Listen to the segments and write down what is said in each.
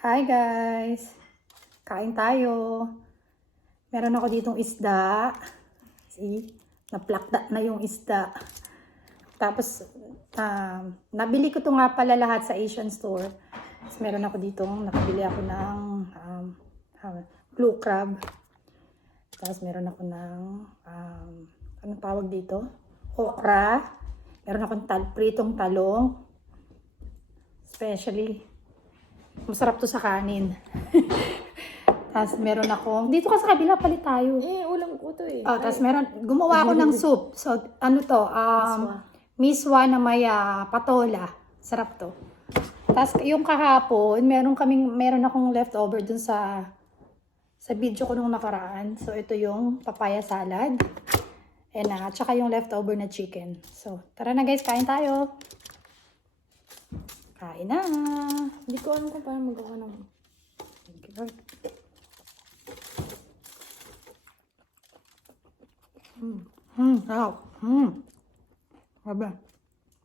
Hi guys! Kain tayo. Meron ako ditong isda. See? Naplakda na yung isda. Tapos, nabili ko to nga pala lahat sa Asian store. Tapos meron ako ditong, nakabili ako ng blue crab. Tapos meron ako ng, anong tawag dito? Okra. Meron akong pritong talong. Especially, masarap to sa kanin. Tapos meron akong, dito ka sa kabila palit tayo. Ulam ko to eh. Tapos meron, gumawa ako ng soup. So, ano to? Miswa na may patola. Sarap to. Tapos yung kahapon, meron akong leftover dun sa video ko nung nakaraan. So, ito yung papaya salad. And tsaka yung leftover na chicken. So, tara na guys, kain tayo. Kain na. Hindi ko alam kung paano magawa ng... Thank you, Lord. Sarap. Grabe.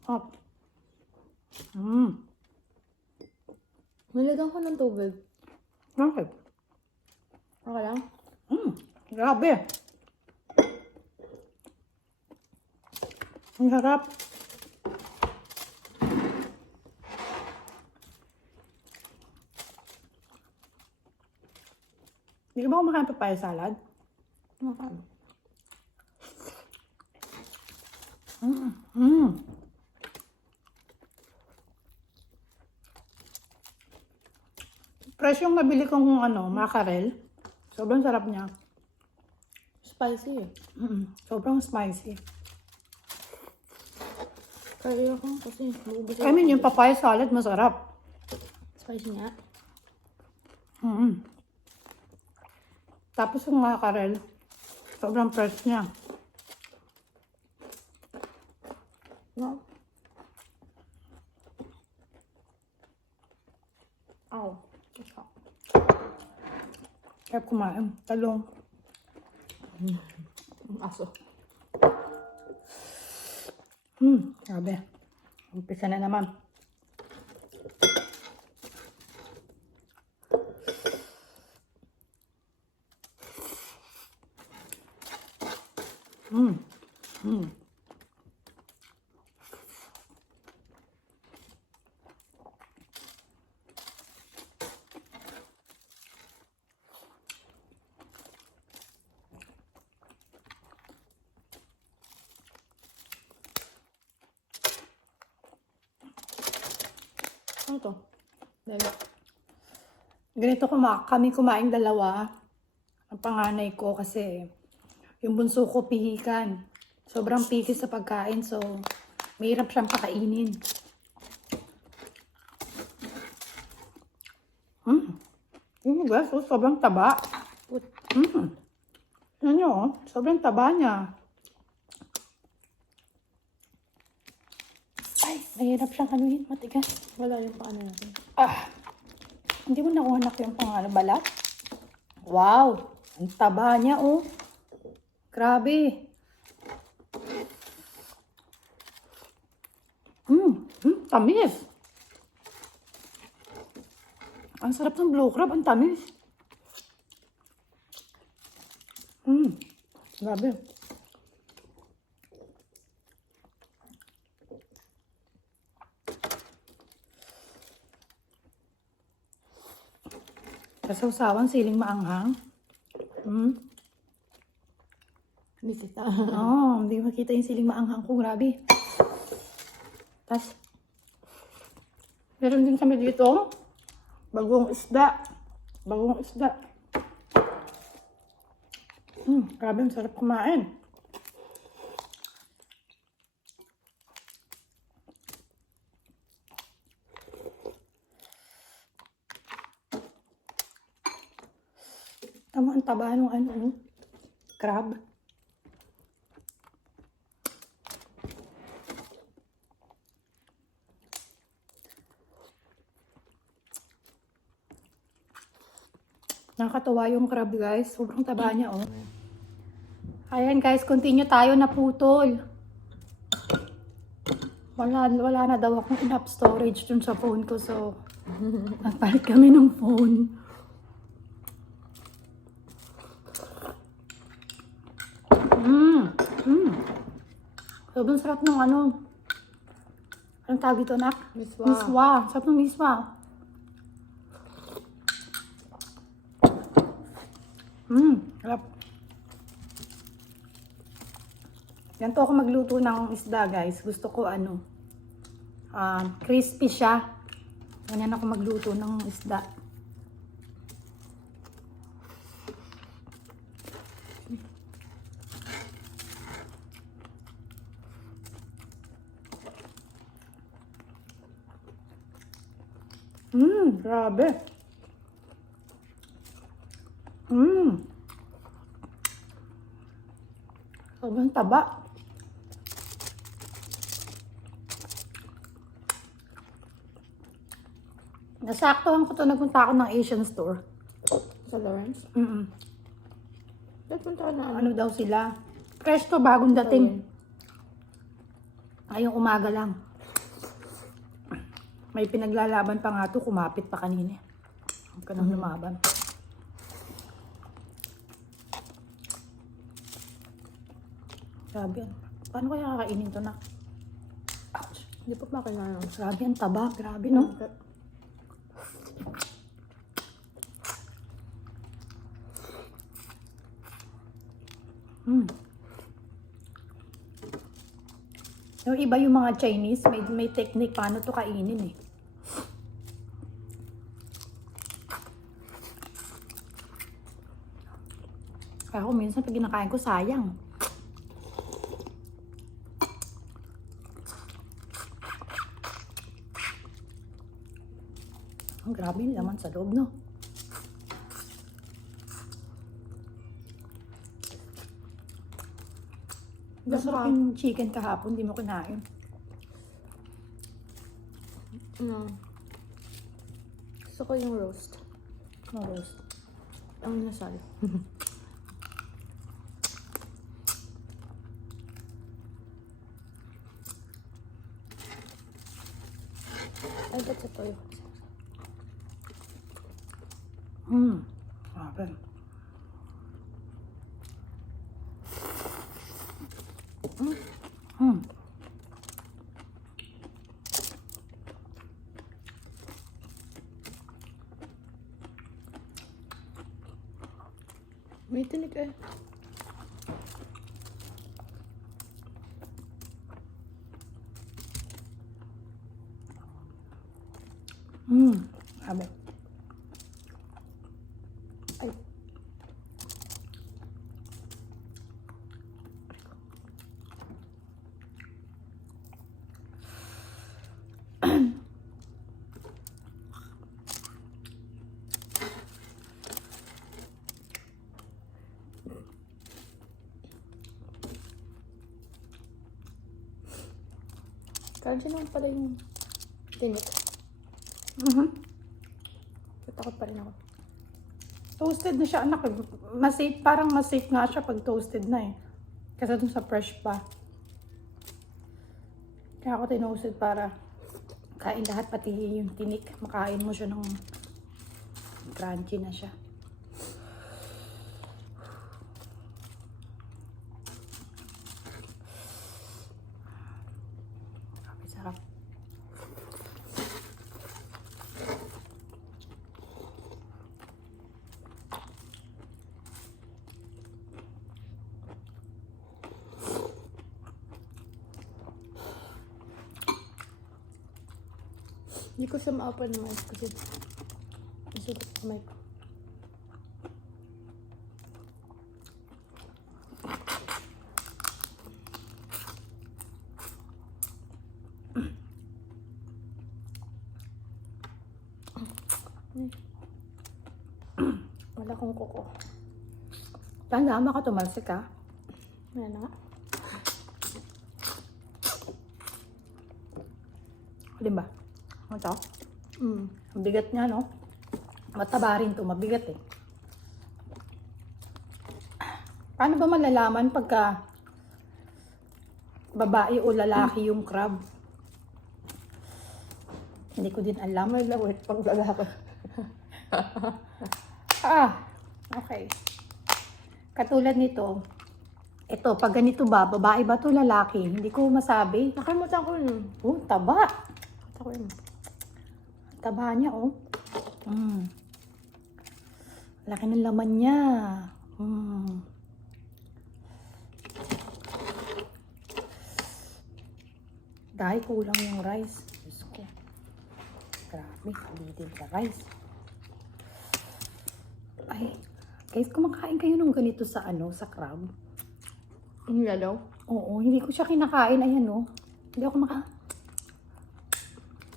Sarap. Nalagyan ko ng tubig. Bakit? Okay lang? Grabe. Ang sarap. Hindi ka ba kumakain papaya salad? Makain. Fresh yung nabili kong mackerel. Sobrang sarap niya. Spicy eh. Sobrang spicy. Kaya ako kasi maubos I mean, yung papaya salad masarap. spicy niya. Tapos yung mackerel, sobrang fresh niya. Wow. Ow. Kaya kumain. Talong. Aso. Grabe. Umpisa na naman. Ano to? Dali. Ganito kami kumain dalawa. Ang panganay ko kasi yung bunso ko pihikan. Sobrang picky sa pagkain, so mahirap siyang pakainin. Guys, sobrang taba. Ano nyo, sobrang taba niya. Ay, mahirap siyang anuhin, matigas. Wala yung paano natin. Hindi mo nakuha na ko yung balat? Wow! Ang taba niya, oh. Grabe. Tamis. Ang sarap ng blue crab, ang tamis. Grabe. Kasawsawan, siling maanghang. Hindi kita. Hindi makita yung siling maanghang ko. Grabe. Tapos, meron din kami dito. Bagong isda. Bagong isda. Grabe, ang sarap kumain. Tama ang taba ng crab. Nakakatuwa yung crab, guys. Sobrang taba niya, oh. Ayan, guys. Continue tayo na putol. Wala na daw akong enough storage dun sa phone ko. So, Nagpalit kami ng phone. Sobrang sarap ng ano. Anong tawag dito, nak? Miswa. Miswa. Sarap ng miswa. Sarap. Ganito ako magluto ng isda, guys. Gusto ko ano, crispy siya. Ganyan ako magluto ng isda. Grabe. Sobrang taba. Nasaktuhan ko to, nagpunta ako ng Asian store. Sa Lawrence? Ba't punta ka na ano? Ano daw sila? Fresh to, bagong dating. Ngayong umaga lang. May pinaglalaban pa nga to, kumapit pa kanina. Huwag ka nang lumaban. Grabe yan. Paano kaya kakainin to, na? Ouch. Hindi pa makinain. Grabe ang taba. Grabe, no? Yung iba yung mga Chinese, may technique paano to kainin eh. Kaya ako minsan pag kinakain ko, sayang. Ang grabe yung laman sa loob, no? Masarap yung chicken kahapon, di mo kinain. Gusto ko yung roast. No roast. Ang nasal. Ay, ba't sa toyo? Grabe. May tinik eh. Grabe. Ay. Crunchy naman pala yung tinik. Tatakot pa rin ako. Toasted na siya, anak. Masate, parang masate nga siya pag toasted na eh. Kasi dun sa fresh pa. Kaya ako tinoasted para kain lahat, pati yung tinik. Makain mo siya ng crunchy na siya. Grabe, sarap. Hindi ko siya ma-open naman kasi nasugot kamay ko. Wala kong kuko. Tandaan ka, tumalsik ha. Wala na nga. Di ba? Ito? Ang bigat niya, no? Mataba rin to, mabigat eh. Paano ba malalaman pagka babae o lalaki yung crab? Hindi ko din alam. May lawit pang lalaki. Okay. Katulad nito, ito, pag ganito ba, babae ba to lalaki? Hindi ko masabi. Nakalimutan ko yun. Oh, taba. Nakalimutan ko yun. Taba niya, oh. Laki ng laman niya. Dahil kulang yung rice. Diyos ko. Grabe, kalitin ka rice. Ay, guys, kumakain kayo ng ganito sa sa crab? Ang yellow? Oo, hindi ko siya kinakain. Ayan, oh. Hindi ako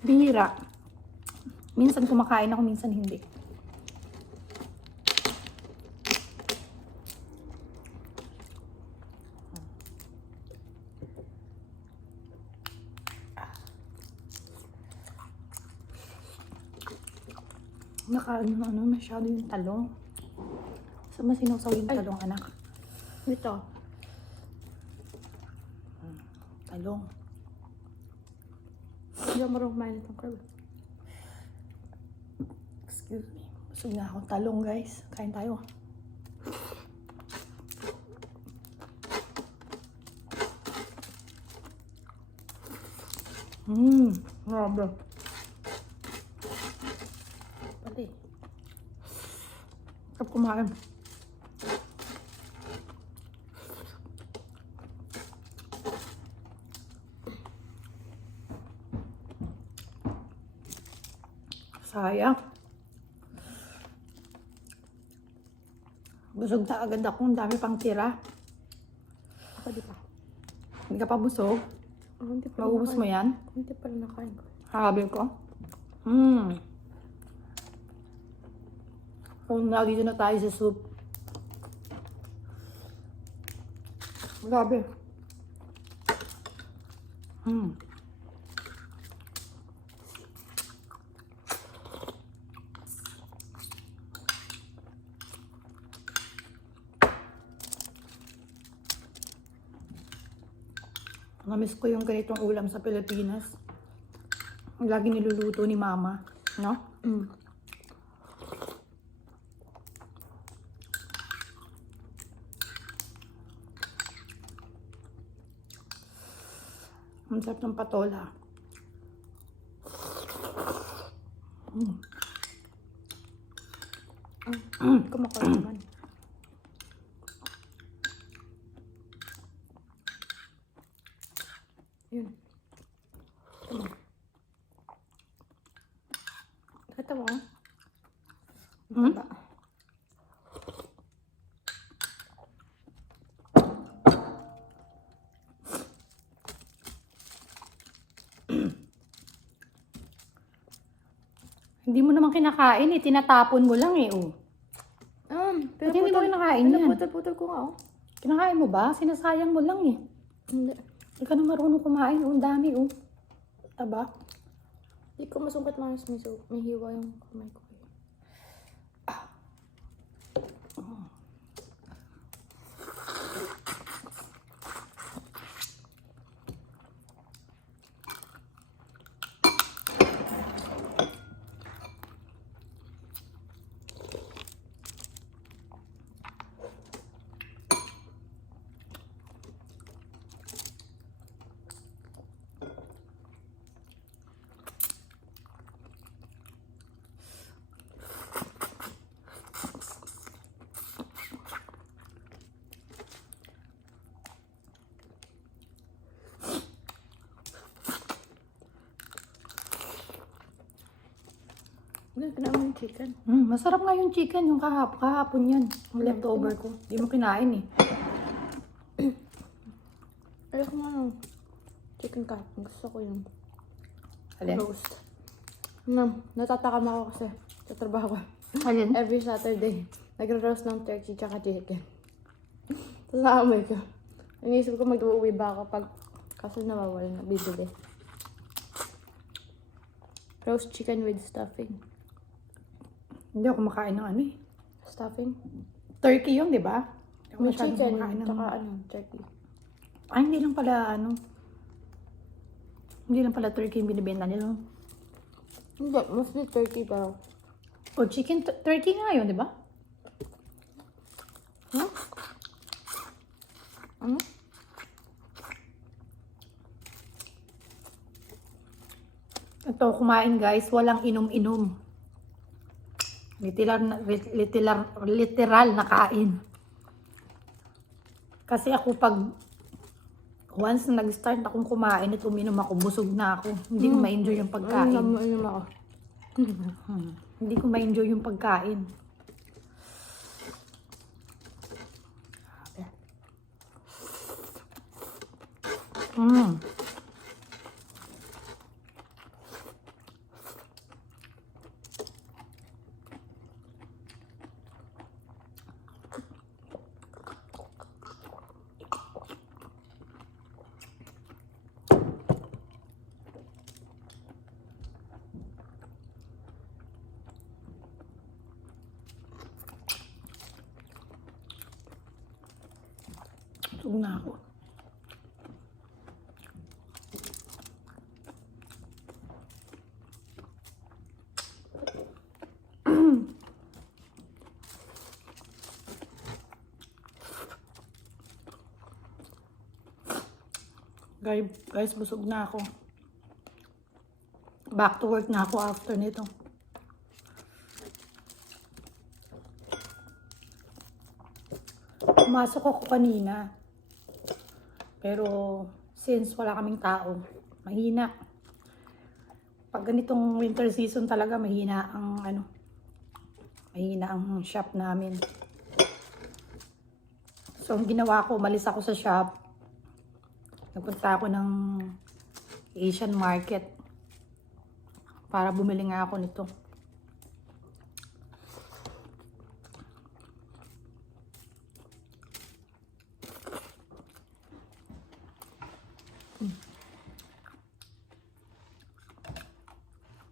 bihira. Minsan kumakain ako, minsan hindi. Masyado yung talong. Saan masinusaw yung talong, anak? Ito. Talong. Hindi ako marunong kumain itong crab. Excuse me. Busog na ako. Talong, guys. Kain tayo. Grabe. Pati. Sarap kumain. Sayang. Busog na agad ako. Ang dami pang tira. Ako di pa. Hindi ka pa busog? Oh, hindi pa Maubos mo yan? Hindi pa rin nakain ko. Sabi ko. So now, dito na tayo sa soup. Grabe. Namiss ko yung ganitong ulam sa Pilipinas. Lagi niluluto ni Mama, no? Ang sarap ng patola. Kumakain naman. Yun. Ito mo. Taba. Hindi mo naman kinakain eh. Tinatapon mo lang eh, oh. Pero Ba't hindi mo kinakain yan? Putol-putol ko nga, oh. Kinakain mo ba? Sinasayang mo lang eh. Hindi. Hindi ka na marunong kumain, oh. Ang dami, oh. Taba. Hindi ko masungkat maayos. May hiwa yung kamay ko. Kinain mo yung chicken. Masarap nga yung chicken, yung kahapon yan. Yung leftover ko. Hindi mo kinain eh. Ayoko nga yung chicken cut. Gusto ko yung Alin? roast. Natatakam ako kasi sa trabaho ko. Alin? Every Saturday, nagre-roast ng turkey tsaka chicken. Tapos naamoy ko. Inisip ko mag-uwi ba ako pag kaso nawawala na bibili. Roast chicken with stuffing. Hindi ako kumakain ng ano eh. Stuffing? Turkey yun, di ba? Hindi ako May masyadong chicken, kumakain ng- tsaka turkey. Ay, hindi lang pala turkey yung binibenta nila. Hindi, mostly turkey pero. O chicken turkey nga yun, di ba? Huh? Ano? Ito, kumain guys, walang inom-inom. Literal na kain. Kasi ako pag once na nag-start akong kumain at uminom ako, busog na ako. Hindi ko ma-enjoy yung pagkain. Inom ako. Hindi ko ma-enjoy yung pagkain. Mm. Busog na ako. Guys, busog na ako. Back to work na ako after nito. Pumasok ako kanina. Pero since wala kaming tao, mahina. Pag ganitong winter season talaga mahina ang shop namin. So ang ginawa ko, umalis ako sa shop. Nagpunta ako ng Asian market para bumili nga ako nito.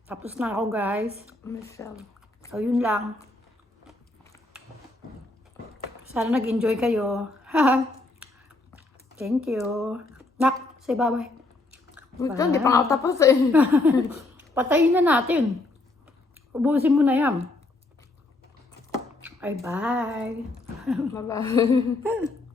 Tapos na ako guys. Michelle. So yun lang. Sana nag-enjoy kayo. Thank you. Nak, say bye-bye. Wait lang, di pa nga tapos eh. Patayin na natin. Ubusin mo na yan. Bye-bye. Bye-bye.